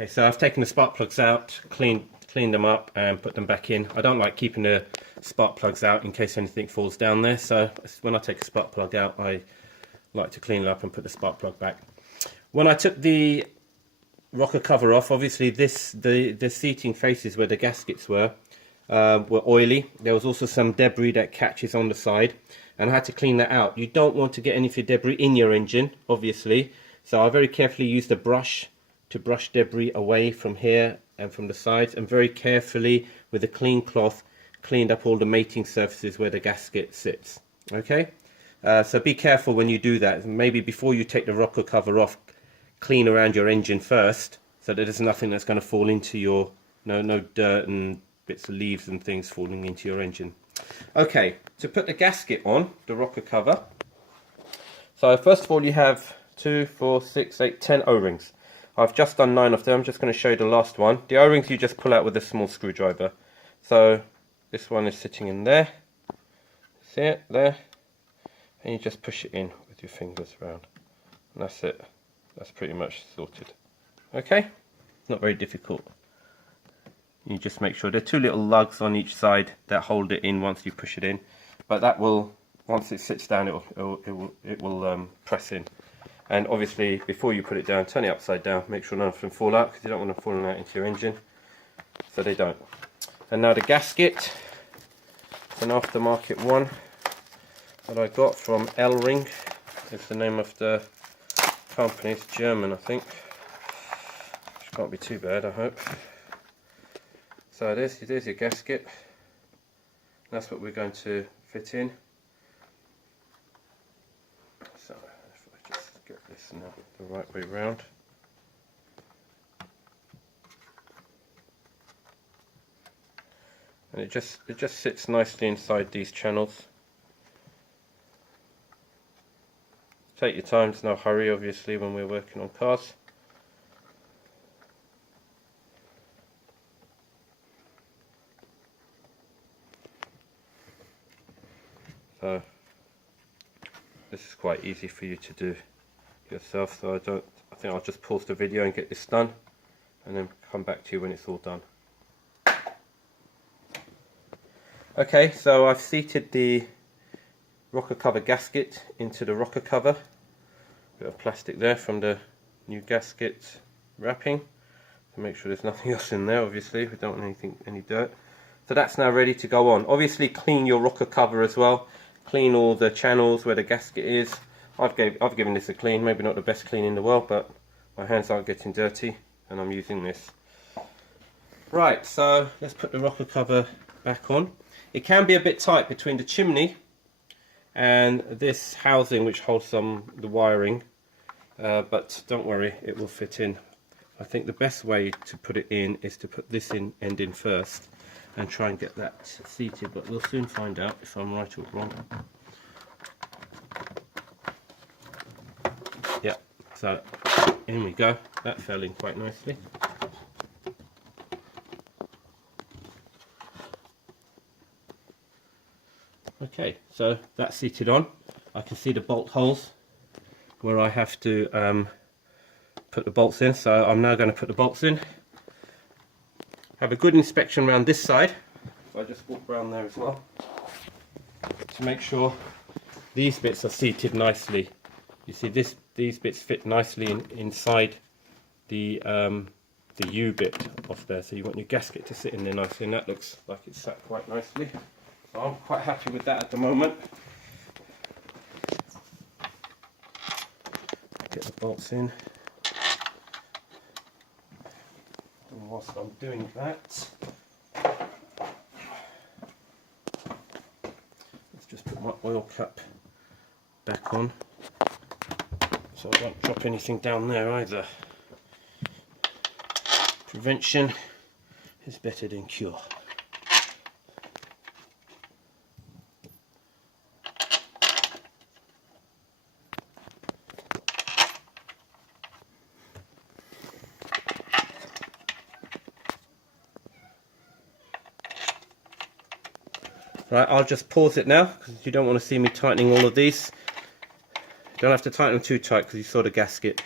Okay, so I've taken the spark plugs out, cleaned them up and put them back in. I don't like keeping the spark plugs out in case anything falls down there, so when I take a spark plug out I like to clean it up and put the spark plug back. When I took the rocker cover off, obviously the seating faces where the gaskets were oily. There was also some debris that catches on the side, and I had to clean that out. You don't want to get any of your debris in your engine, obviously, so I very carefully used a brush to brush debris away from here and from the sides, and very carefully with a clean cloth cleaned up all the mating surfaces where the gasket sits. Okay, so be careful when you do that. Maybe before you take the rocker cover off, clean around your engine first, so that there's nothing that's going to fall into your no dirt and bits of leaves and things falling into your engine. Okay, to put the gasket on the rocker cover, so first of all you have 2, 4, 6, 8, 10 O-rings. I've just done 9 of them. I'm just going to show you the last one. The O-rings you just pull out with a small screwdriver. So this one is sitting in there. See it there? And you just push it in with your fingers around. And that's it. That's pretty much sorted. Okay? Not very difficult. You just make sure there are 2 little lugs on each side that hold it in once you push it in. But that will, once it sits down, it will press in. And obviously, before you put it down, turn it upside down. Make sure none of them fall out, because you don't want them falling out into your engine. So they don't. And now the gasket. It's an aftermarket one that I got from L-Ring. It's the name of the company. It's German, I think. Which can't be too bad, I hope. So there's your gasket. That's what we're going to fit in. So if I just get this now the right way round. And it just sits nicely inside these channels. Take your time, there's no hurry obviously when we're working on cars. So this is quite easy for you to do yourself, so I think I'll just pause the video and get this done and then come back to you when it's all done. Okay, so I've seated the rocker cover gasket into the rocker cover. Bit of plastic there from the new gasket wrapping to make sure there's nothing else in there. Obviously we don't want any dirt. So that's now ready to go on. Obviously clean your rocker cover as well. Clean all the channels where the gasket is. I've given this a clean, maybe not the best clean in the world, but my hands aren't getting dirty and I'm using this. Right, so let's put the rocker cover back on. It can be a bit tight between the chimney and this housing which holds the wiring, but don't worry, it will fit in. I think the best way to put it in is to put this end in first and try and get that seated, but we'll soon find out if I'm right or wrong. Yeah, so in we go. That fell in quite nicely. Okay, so that's seated on. I can see the bolt holes where I have to put the bolts in, so I'm now going to put the bolts in. Have a good inspection around this side. So I just walk around there as well to make sure these bits are seated nicely. You see these bits fit nicely inside the U bit off there, so you want your gasket to sit in there nicely, and that looks like it's sat quite nicely. So I'm quite happy with that at the moment. Get the bolts in. And whilst I'm doing that, let's just put my oil cap back on so I don't drop anything down there either. Prevention is better than cure. Right, I'll just pause it now because you don't want to see me tightening all of these. You don't have to tighten them too tight because you saw the gasket